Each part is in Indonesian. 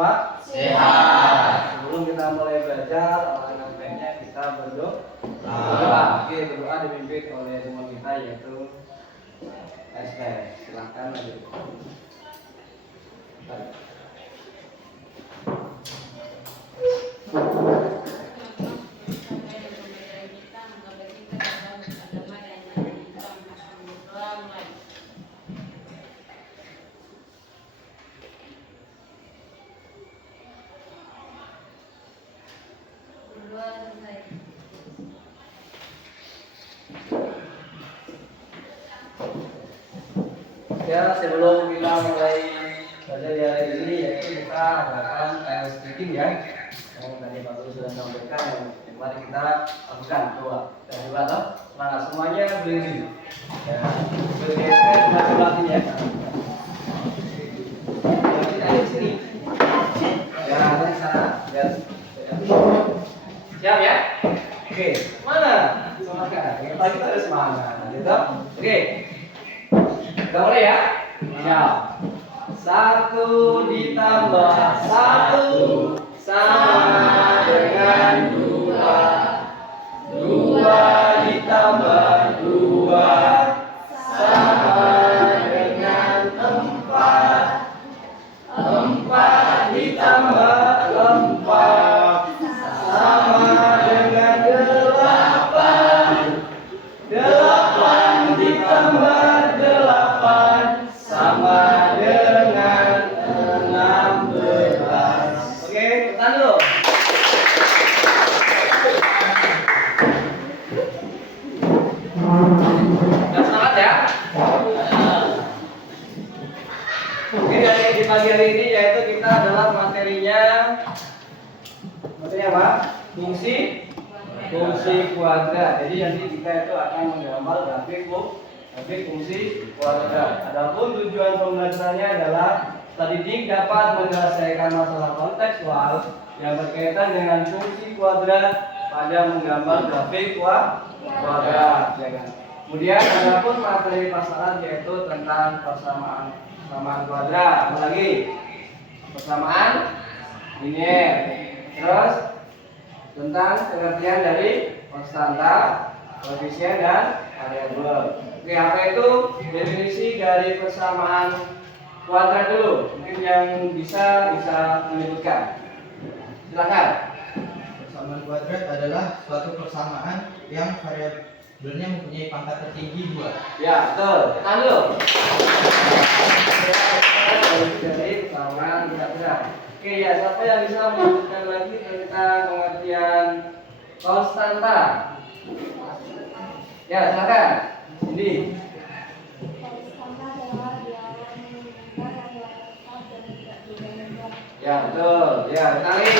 semua? Sehat. Sebelum kita mulai belajar, alangkah baiknya kita berdoa. Oke, berdoa dipimpin oleh teman kita yaitu Esther. Silahkan lanjut. Ya, sebelum kita mulai belajar di hari ini, yaitu kita adakan speaking ya. Yang tadi Pak Guru sudah sampaikan, yang mari kita lakukan doa. Dan juga toh, semangat semuanya berdiri. Ya, berdiri masing-masing ya. Ya, kita di sini. Ya, nanti sana. Ya. Siap ya? Oke, mana? Semangat. Yang pagi kita ada semangat. Gitu. Oke. Kita mulai ya. Siap. 1 ditambah 1 sama dengan 2. 2 ditambah 2 sama dengan 4. 4 ditambah 4 sama dengan 8. 8 ditambah 8 sama dengan 16. Oke, tahan dulu. Udah semangat ya? Oke, di pagi hari ini yaitu kita adalah materinya apa? Fungsi kuadrat. Jadi nanti kita itu akan menggambar grafik fungsi kuadrat. Adapun tujuan pembelajarannya adalah studi dik dapat menyelesaikan masalah kontekstual yang berkaitan dengan fungsi kuadrat pada menggambar grafik kuadrat. Ya kan? Kemudian adapun materi pasaran yaitu tentang persamaan kuadrat, apalagi persamaan linier. Terus tentang pengertian dari konstanta, koefisien dan variabel. Oke, apa itu definisi dari persamaan kuadrat dulu? Mungkin yang bisa menyebutkan. Silakan. Persamaan kuadrat adalah suatu persamaan yang variabelnya mempunyai pangkat tertinggi 2. Ya, betul. Tahan dulu. Dari persamaan kuadrat. Oke, ya, siapa yang bisa menyebutkan lagi tentang pengertian konstanta? Ya, silakan. Ini. Ya, betul. Ya, ulangi.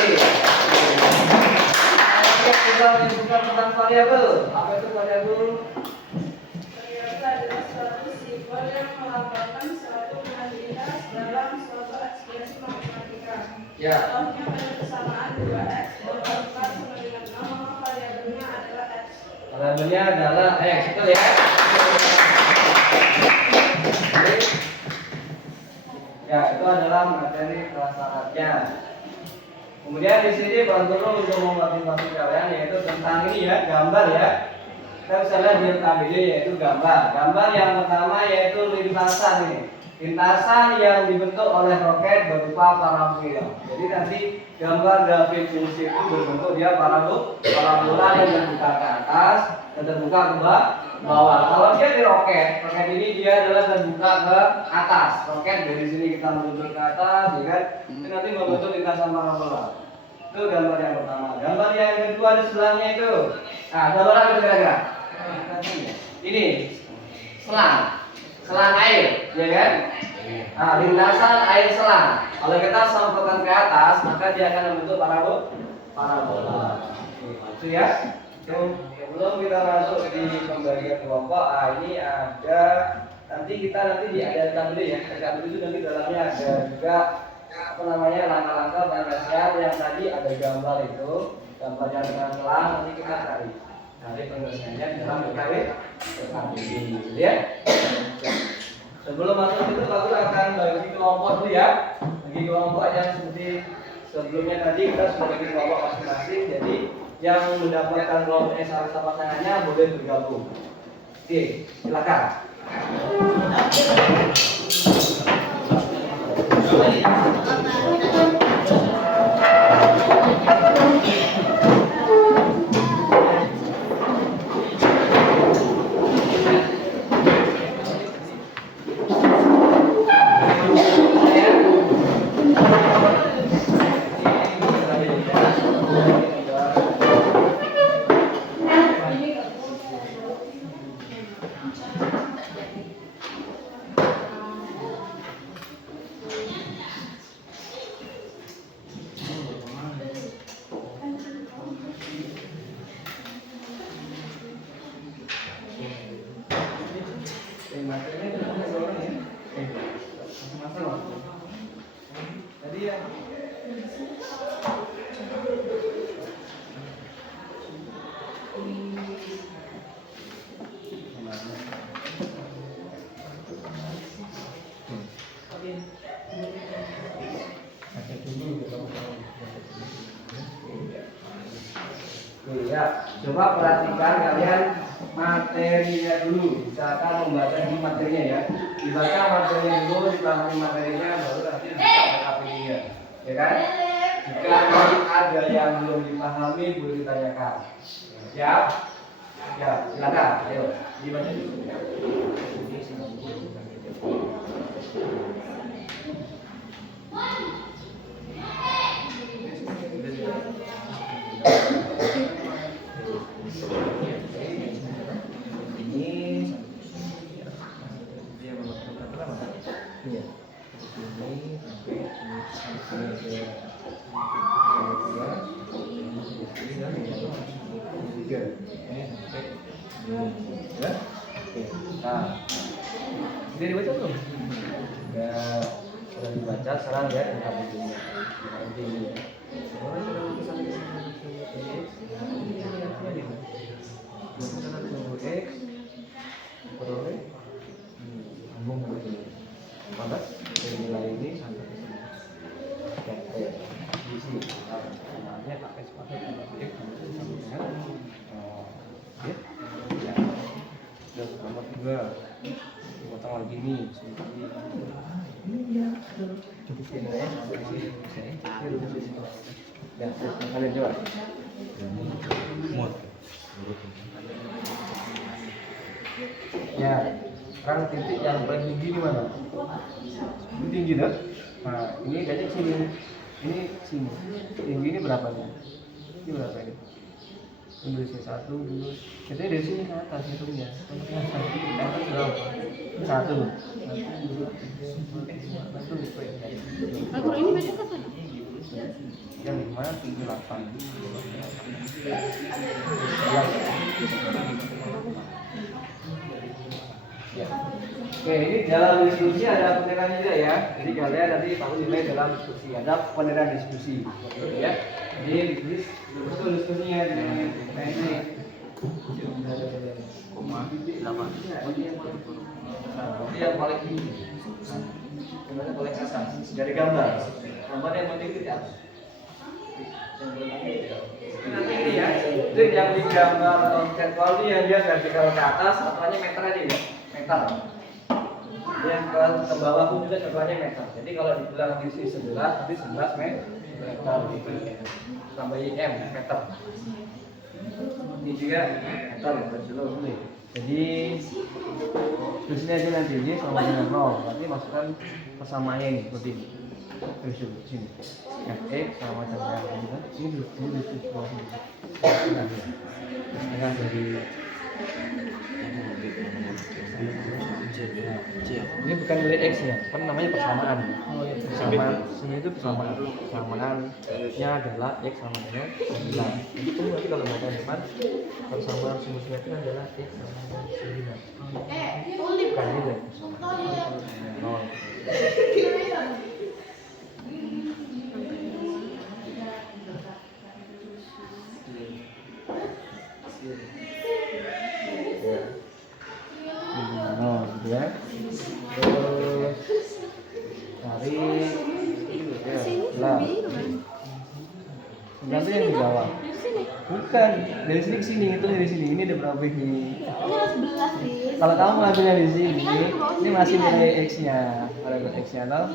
Oke, kita menyebutkan tentang variabel. Apa itu variabel? Variabel adalah suatu simbol yang melambangkan suatu kuantitas dalam suatu ekspresi matematika. Ya. Contohnya pada persamaan 2x bawah 4 sama dengan 0, variabelnya adalah x. Variabelnya adalah x, betul ya? Ya, itu adalah materi prasyaratnya. Kemudian di sini Pak Guru untuk memotivasi kalian yaitu tentang ini ya, gambar ya. Kita bisa lihat di ABD yaitu gambar. Gambar yang pertama yaitu lintasan ini. Lintasan yang dibentuk oleh roket berupa parabola. Jadi nanti gambar grafik fungsi itu berbentuk dia parabola yang terbuka ke atas dan terbuka ke bawah. Kalau dia di roket ini dia adalah terbuka ke atas. Roket dari sini kita menuju ke atas, ya kan? Ini nanti membentuk lintasan parabola. Itu gambar yang pertama. Gambar yang kedua di sebelahnya itu. Nah, gambar apa itu kira-kira? Ini selang air, ya kan? Nah, lintasan air selang. Kalau kita sambungkan ke atas, maka dia akan membentuk parabola. Itu ya. Itu sebelum kita masuk di pembagian kelompok, ini ada nanti diadakan dulu ya. Dekat dulu itu nanti dalamnya ada juga langkah-langkah penjelasan yang tadi ada gambar itu, gambar yang dengan selang nanti kita cari. Nanti penjelasannya dalam ini, ya. Sebelum masuk itu, aku akan bagi kelompok dulu ya. bagi kelompok aja seperti sebelumnya tadi kita sudah bagi kelompok masing-masing. Jadi yang mendapatkan kelompoknya sama pasangannya boleh bergabung. Oke, silakan. Tadi ya. Ya, coba perhatikan kalian materinya dulu. Misalkan membaca di materinya ya. Dibaca materinya dulu, dipahami materinya, baru nanti PKPD-nya. Ya kan? Jika ada yang belum dipahami, boleh ditanyakan. Siap? Ya, silakan. Ayo, dibaca dulu. Nah, ini dibaca belum? Ya, sudah dibaca. Sekarang lihat PKPD-nya. Nilai ini sampai ke sini. Di sini namanya pakai sepakat X sama dengan ya. Terus nomor 2 potong lagi ini cukup ini ya. Ya, terus kalian coba. Ya, sekarang titik yang paling tinggi di mana? Ini tinggi dah. Nah, ini dari sini. Ini sini. Tinggi ini berapa nih? Ini berapa ini? Tulisnya 1, 2. Jadi dari sini ke atas hitungnya. Atas berapa? 1. 1, 2, 3, 4, 5, 6, 7. Kalau ini baca apa? Yang 5, 7, 8. Ya. Oke, ini dalam diskusi ada penilaian juga ya. Jadi kalian nanti tahu nilai dalam diskusi. Ada penilaian diskusi, ya. Jadi betul diskusinya ini. Yang paling tinggi, yang paling atas dari gambar. Gambar yang penting itu apa? Nanti ini ya, itu yang di gambar konseptual ini yang dia vertikal ke atas, contohnya meter aja ya, meter. Yang ke bawah pun juga contohnya meter. Jadi kalau dibilang di sini 11, nanti 11 meter gitu. Tambah IM meter. Ini juga meter boleh. Jadi di sini aja nanti ini sama dengan 0. Berarti masukkan persamaannya ini seperti ini. Terus di sini. X sama dengan ini di bawah sini. Dengan dari ini bukan nilai X ya, kan namanya persamaan. Persamaan, sini itu persamaan. Persamaannya adalah X sama dengan 9. Itu nanti kalau baca depan persamaan sinusnya itu adalah X sama dengan 9. Bukan nilai persamaan. 0. Ya. Terus cari 9 itu yang di bawah. Dari sini. Bukan, dari sini ke sini, itu dari sini. Ini ada berapa ini? Ini harus 11 Riz. Kalau kamu ngambilnya di sini, Ini kan ke bawah ini masih 9. nilai X-nya. Ada X-nya toh?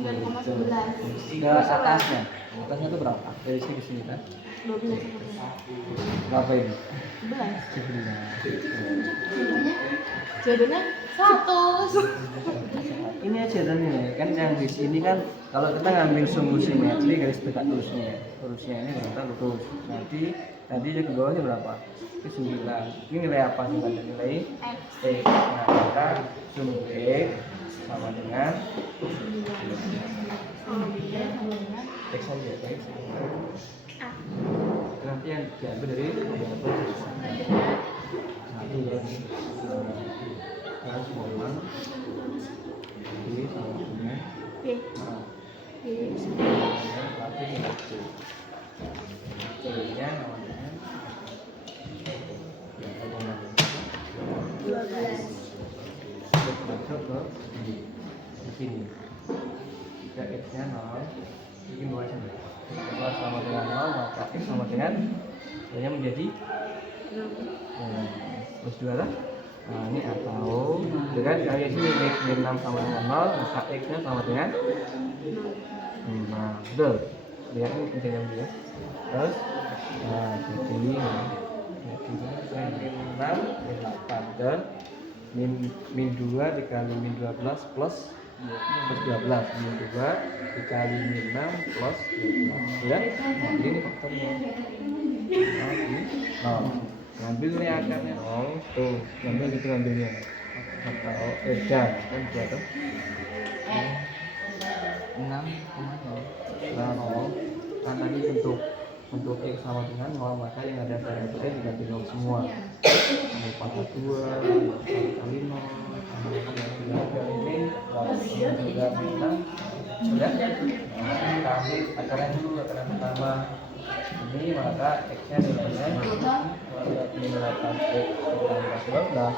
9,11. Ke atasnya. Atasnya itu berapa? Dari sini ke sini kan? 12 sama Berapa ini? 11. 11. Jodohnya 100. Ini aja tadi nih, kan yang di sini kan kalau kita ngambil sumbu simetri garis tegak lurusnya ini ternyata lurus. Nanti tadi yang ke bawahnya berapa? Itu 9. Ini nilai apa sih? Nilai X. Nah, maka sumbu X sama dengan X saja, X. Itu nanti yang diambil dari variabel satu berarti terus koma B sama dengan P. A. P. Berarti dengan C. C-nya sama dengan 12. Masuk ke sini. Jika X-nya 0, bikin bawah saja. Kalau sama dengan 0, maka X sama dengan Y-nya menjadi terus 2 lah. Nah, ini atau dengan kali sini X min 6 sama dengan 0, maka X-nya sama dengan 5. Betul. Lihat ini pentingnya dia. Terus nah, jadi ini min 6 min 8 dan min 2 dikali min 12 plus 12 min 2 dikali min 6 plus 12 ya. Nah, ini faktornya ngambil ini akarnya tuh ngambil gitu ngambilnya atau dan kan berapa 6,0 nah 0 kan tadi untuk X sama dengan 0 maka yang ada variabel X diganti 0 semua 4 2 1 kali 0 ini juga minta ya kami akarnya dulu akaran pertama ini maka X-nya nilainya nilai X kan? Nah,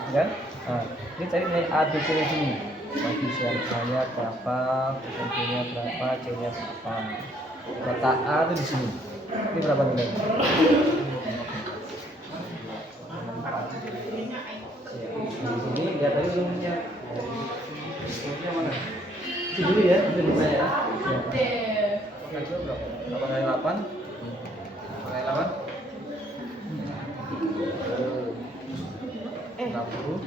ini cari nilai A, B, C nya sini koefisiennya berapa, koefisiennya berapa, C-nya berapa kata A itu di sini ini berapa nilai? Di sini lihat tadi rumusnya mana? Itu dulu ya, itu dulu ya berapa kali 8? 60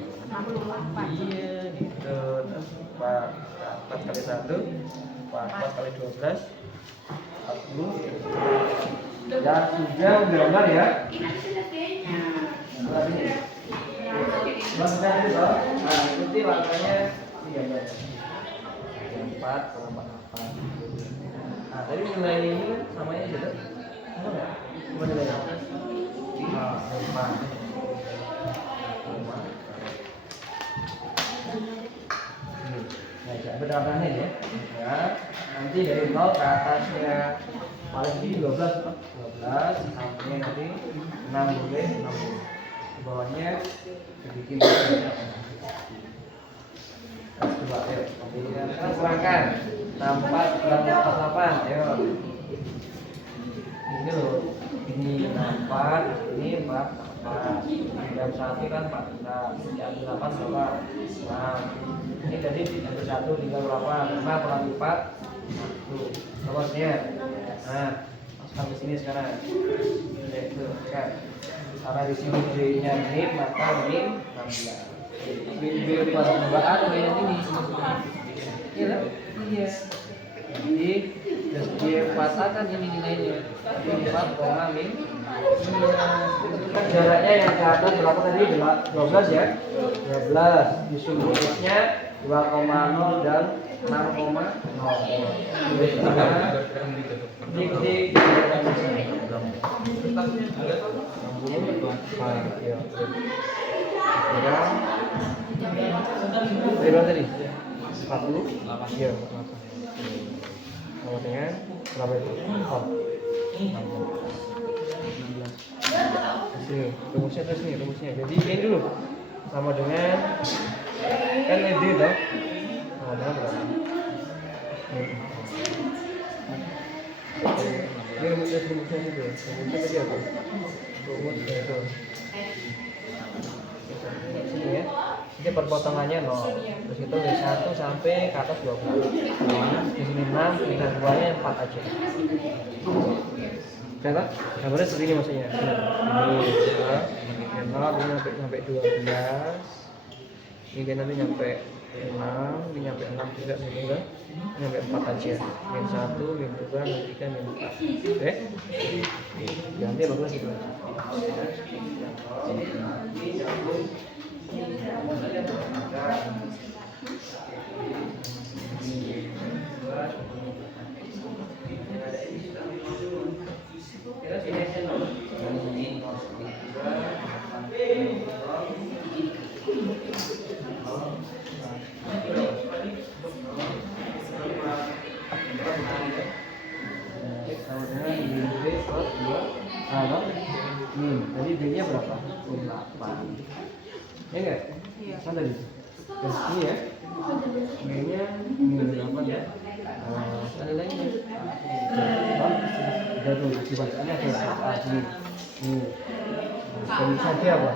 iya gitu terus 4 kali 1 4 kali 12 40 ya sudah gambar ya nah ikuti warnanya ini gambar 4 kalau 48 nah tadi nilai ini kan samanya gitu apa nilainya? 5 berapa ya? Ya, nanti dari 0 ke atasnya paling tinggi 12 sampai nanti 6 boleh 6 bawahnya dibikin coba ayo kita kurangkan 64 kurang 48 ayo ini loh ini 64 ini 4 jam 1 kan 14 jam 8 berapa 6 ini tadi ambil 1 tinggal berapa 5 kurang 4 1 nomornya nah masukkan ke sini sekarang itu kan karena di sini D-nya min maka min 16 bila dipasang tambaan yang ini iya iya jadi dipatahkan ini nilainya 4, min kan jaraknya yang ke atas berapa tadi 12 ya 12 disuruh X-nya 2,0 dan 6,0 di berapa tadi? 40? Iya, sama dengan berapa itu? Sini, rumusnya terus nih, rumusnya. Jadi ini dulu sama dengan kan LED toh? Sama dengan berapa? Ini rumusnya itu. Rumusnya tadi apa? Rumus itu. Sini ya. Ini perpotongannya 0. Terus itu dari 1 sampai ke atas 12. Di sini 6, tinggal 2-nya 4 aja. Contoh, gambarnya segini maksudnya. Ini ya. Yang 0 ini sampai 12. Ini nanti nyampe 6, ini nyampe 6 juga nih kan. Nyampe 4 aja. Min 1, min 2, min 3, min 4. Oke. Ganti bagus itu. Tadi B-nya berapa? 8. Ya enggak? Iya. Kan tadi. Terus ini ya. B-nya 8 ya. Ada lagi nih. Ada tuh dibacaannya ada ini. Ini. Jadi saja apa?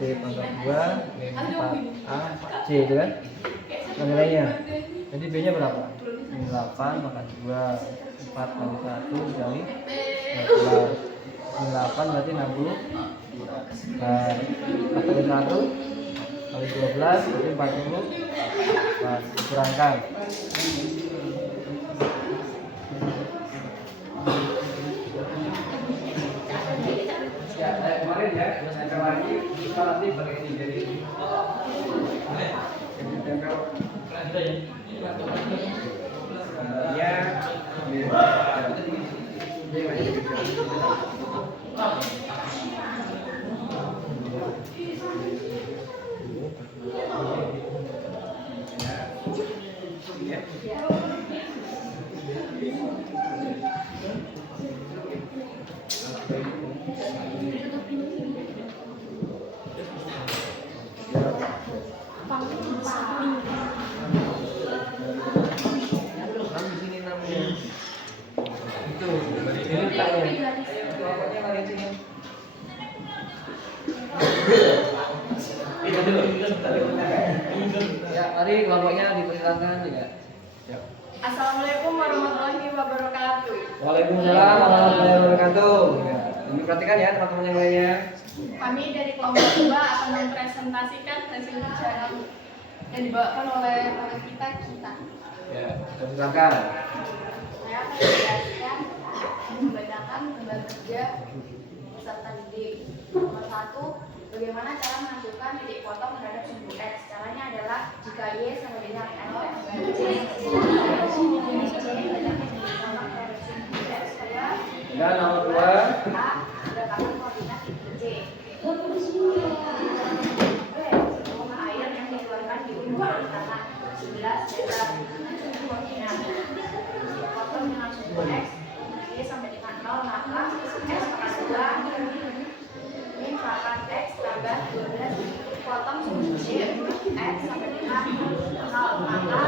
C pangkat 2 min 4A 4C itu kan? Nilainya. Jadi B-nya berapa? Min 8 pangkat 2 4 kali 1 kali 12. 8 berarti 60. Nah, 4 kali 1 kali 12 berarti 40. Nah, dikurangkan. Ya, kemarin ya, saya tempel lagi, kita nanti pakai ini jadi tempel ya, mari kelompoknya dipersilakan juga. Ya. Assalamualaikum warahmatullahi wabarakatuh. Waalaikumsalam warahmatullahi wabarakatuh. Ya. Perhatikan ya teman-teman yang lainnya. Kami dari kelompok 2 akan mempresentasikan hasil kerja yang dibawakan oleh kita. Ya, silakan. Saya akan menjelaskan membacakan gambar kerja peserta didik. Nomor 1, bagaimana cara menentukan titik potong terhadap sumbu X? Caranya adalah jika Y sama dengan N dan C, Dan nomor 2, A berdasarkan koordinat titik C. Air yang dikeluarkan di ujung tanah 11 meter. Koordinat potong dengan sumbu X Y sampai dengan 0, maka X pangkat 2 min 8 X tambah 12 potong sumbu Y X sampai dengan 0, maka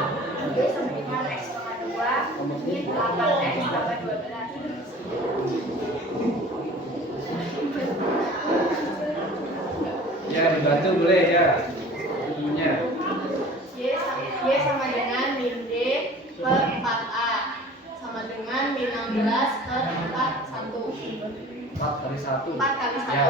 Y sampai dengan X pangkat 2 min 8 X tambah 12. ya dibantu boleh ya temennya. Y sama dengan min D per 4A sama dengan min 16 per 4 1. 4 kali 1 4 kali 1 ya.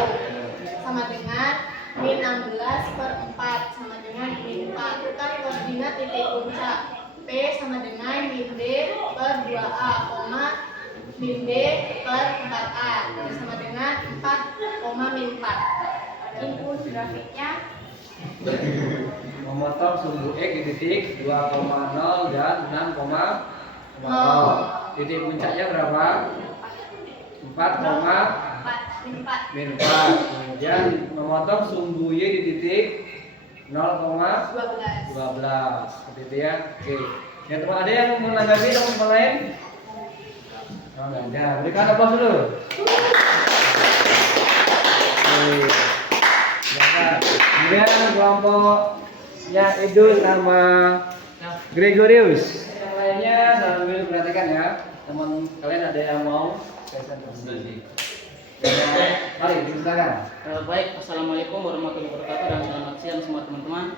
sama dengan min 16 per 4 sama dengan min 4. Tukar koordinat titik puncak. P sama dengan min D per 2A, min D per 4A sama dengan 4, min 4. Input grafiknya Memotong sumbu X di titik 2,0 dan 6,0. Titik puncaknya berapa? 4, min 4. Kemudian memotong sumbu Y di titik 0,12. 12. Seperti itu ya. Oke. Ya teman, ada yang menanggapi teman lain? Oh, enggak ada. Berikan aplaus dulu. Oke. Silakan. Kemudian kelompoknya Edo sama Gregorius. Yang lainnya sambil perhatikan ya. Teman kalian ada yang mau presentasi. Mari silakan. Baik, assalamualaikum warahmatullahi wabarakatuh dan selamat siang semua teman-teman.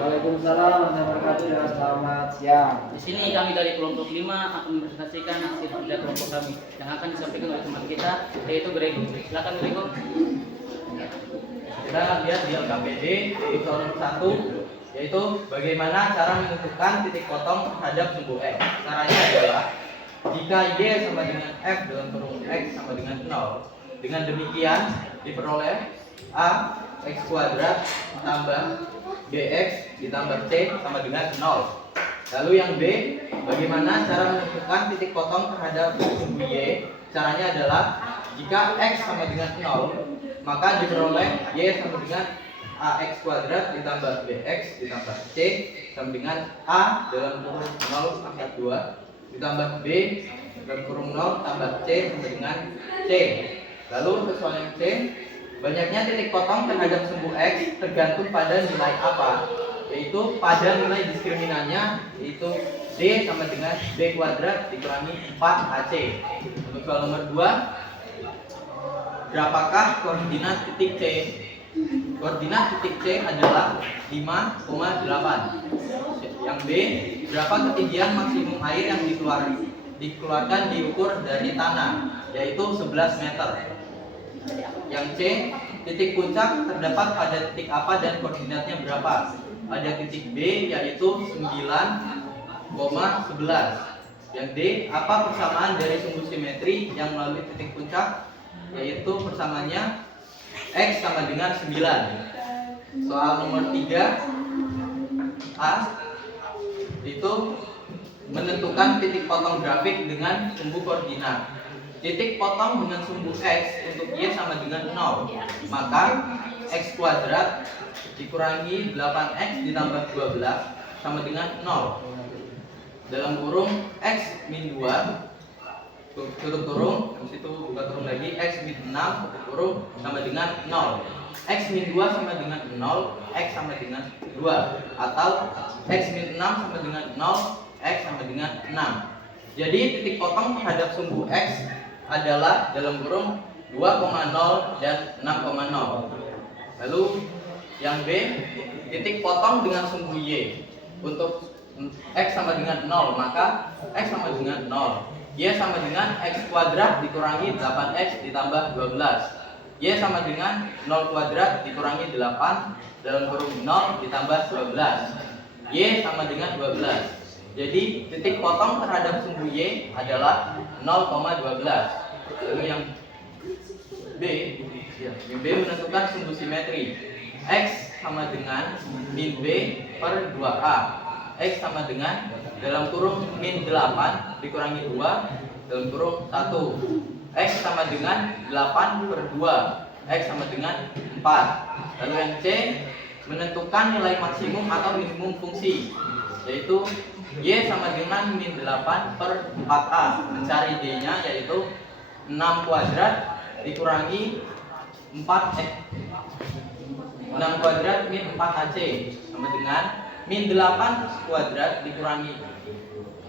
Waalaikumsalam warahmatullahi wabarakatuh dan selamat siang. Di sini kami dari kelompok 5 akan mempresentasikan hasil kerja kelompok kami yang akan disampaikan oleh teman kita yaitu Grego. Silakan Grego. Kita akan lihat di LKPD di soal 1, yaitu bagaimana cara menentukan titik potong terhadap sumbu X. Caranya adalah jika Y sama dengan F dalam kurung X sama dengan 0, dengan demikian diperoleh A X kuadrat tambah BX ditambah C sama dengan 0. Lalu yang B, bagaimana cara menentukan titik potong terhadap sumbu Y? Caranya adalah jika X sama dengan 0, maka diperoleh Y sama dengan AX kuadrat ditambah BX ditambah C sama dengan A dalam kurung 0 pangkat 2 ditambah B dalam kurung 0 tambah C sama dengan C. Lalu untuk soal yang C, banyaknya titik potong terhadap sumbu X tergantung pada nilai apa? Yaitu pada nilai diskriminannya, yaitu D sama dengan B kuadrat dikurangi 4AC. Untuk soal nomor 2, berapakah koordinat titik C? Koordinat titik C adalah 5,8. Yang B, berapa ketinggian maksimum air yang dikeluarkan diukur dari tanah, yaitu 11 meter. Yang C, titik puncak terdapat pada titik apa dan koordinatnya berapa? Pada titik B, yaitu 9,11. Yang D, apa persamaan dari sumbu simetri yang melalui titik puncak? Yaitu persamaannya X sama dengan 9. Soal nomor 3A itu menentukan titik potong grafik dengan sumbu koordinat. Titik potong dengan sumbu X untuk Y sama dengan 0, maka X kuadrat dikurangi 8X ditambah 12 sama dengan 0. Dalam kurung X min 2 tutup kurung, habis itu buka kurung lagi, X min 6 tutup kurung sama dengan 0. X min 2 sama dengan 0, X sama dengan 2. Atau X min 6 sama dengan 0, X sama dengan 6. Jadi titik potong terhadap sumbu X adalah dalam kurung 2,0 dan 6,0. Lalu yang B, titik potong dengan sumbu Y. Untuk X sama dengan 0, maka X sama dengan 0. Y sama dengan X kuadrat dikurangi 8X ditambah 12. Y sama dengan 0 kuadrat dikurangi 8 dalam kurung 0 ditambah 12. Y sama dengan 12. Jadi titik potong terhadap sumbu Y adalah 0,12. Lalu yang B, yang B menentukan sumbu simetri. X sama dengan min B per 2A. X sama dengan dalam kurung min 8 dikurangi 2 dalam kurung 1. X sama dengan 8 per 2. X sama dengan 4. Lalu yang C, menentukan nilai maksimum atau minimum fungsi, yaitu Y sama dengan min 8 per 4A. Mencari D-nya yaitu 6 kuadrat dikurangi 6 kuadrat min 4AC sama dengan min 8 kuadrat dikurangi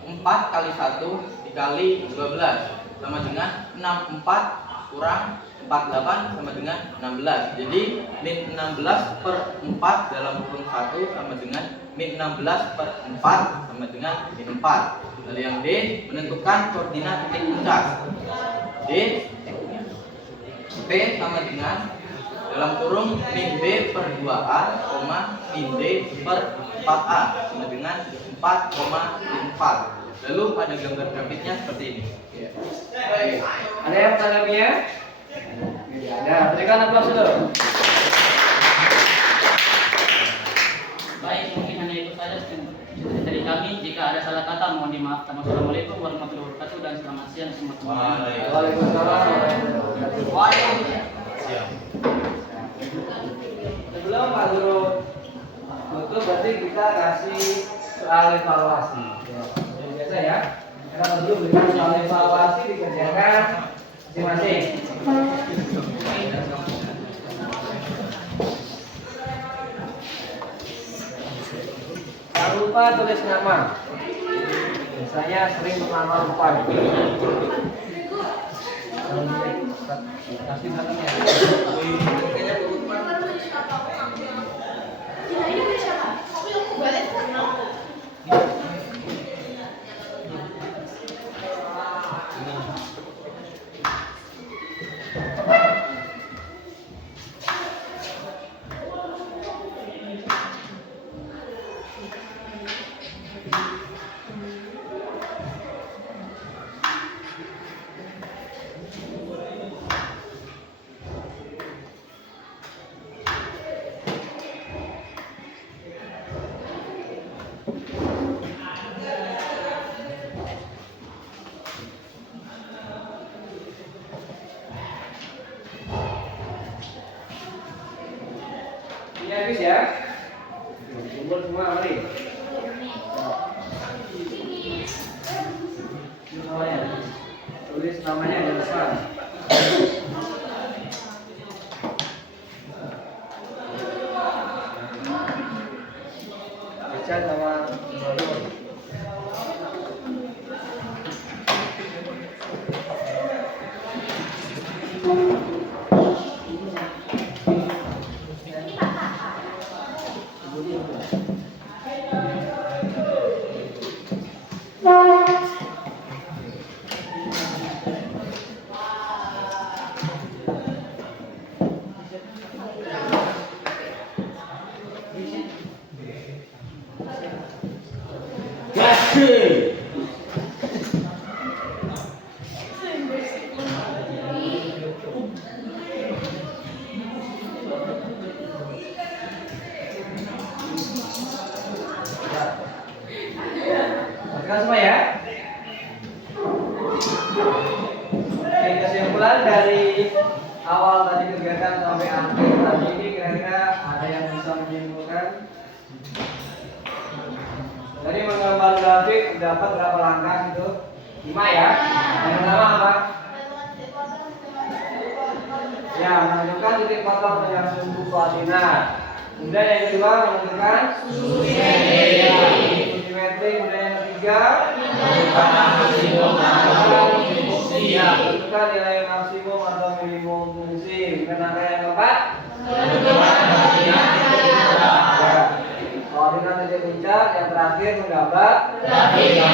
4 kali 1 dikali 12 sama dengan 64 kurang 48 sama dengan 16. Jadi min 16 per 4 dalam kurung 1 sama dengan min 16 per 4 sama dengan min 4. Lalu yang D, menentukan koordinat titik puncak. D, P sama dengan dalam kurung min B per 2A, min D per 4A sama dengan 4,4. Lalu pada gambar grafiknya seperti ini. Ada yang menanggapinya? Ada, berikan aplaus dulu. Baik, mungkin hanya itu saja dari kami. Jika ada salah kata mohon dimaafkan. Wassalamualaikum warahmatullahi wabarakatuh dan selamat siang semua. Waalaikumsalam warahmatullahi wabarakatuh. Sebelum Pak Guru tutup, berarti kita kasih soal evaluasi. Biasa ya. Karena Pak Guru berikan soal evaluasi dikerjakan masing-masing. Jangan lupa tulis nama. Biasanya sering nama lupa. Kasih datangnya. Kayaknya bagus banget. Gila, ini punya siapa? Aku balik sama aku. Ini habis ya. Kumpul semua mari. Namanya. Tulis namanya di depan. Baca nama baru. Perhatikan semua ya. Oke, kesimpulan dari awal tadi kegiatan sampai akhir tadi ini kira-kira ada yang bisa menyimpulkan? Dari menggambar grafik dapat berapa langkah itu? 5 ya. Yang pertama apa? Ya, menentukan titik potong dengan sumbu koordinat. Kemudian yang kedua menentukan susu simetri. Kemudian yang ketiga menentukan nilai maksimum atau minimum fungsi. Kemudian angka yang keempat koordinat titik puncak. Yang terakhir menggambar grafiknya.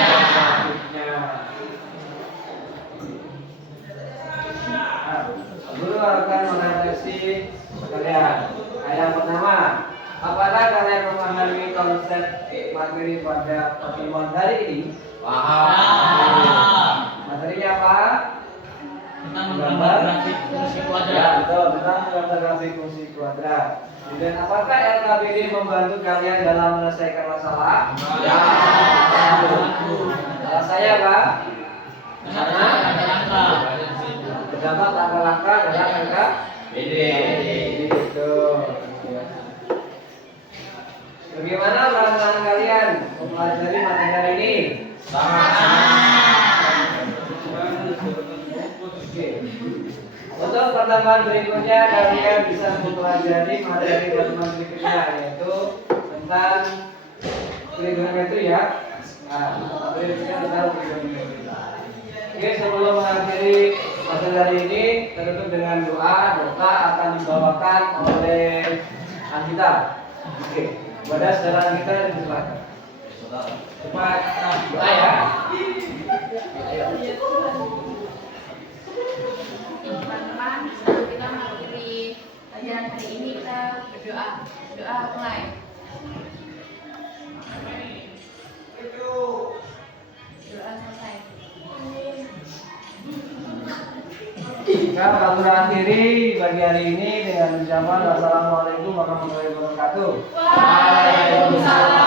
Guru akan menganalisis kalian. Yang pertama, apakah kalian memahami konsep materi pada pertemuan hari ini? Materinya apa? Tentang menggambar grafik fungsi Ya, kuadrat. betul, tentang menggambar grafik fungsi kuadrat. Dan apakah RKBD membantu kalian dalam menyelesaikan masalah? Ya. Alasannya apa? Karena ada langkah. Terdapat langkah-langkah dalam RKBD. Gitu. Bagaimana perasaan kalian mempelajari materi hari ini? Oke. Untuk pertemuan berikutnya kalian bisa mempelajari materi pertemuan berikutnya yaitu tentang trigonometri ya. Nah, berikutnya tentang trigonometri. Oke, sebelum mengakhiri materi hari ini, tertutup dengan doa. Doa akan dibawakan oleh Anggita. Oke, kepada saudara kita dipersilakan. Cepat doa ya. Teman-teman, sebelum kita mengakhiri pelajaran hari ini kita berdoa. Doa mulai. Doa selesai. Kita akan mengakhiri pagi hari ini dengan ucapan wassalamualaikum warahmatullahi wabarakatuh. Waalaikumsalam.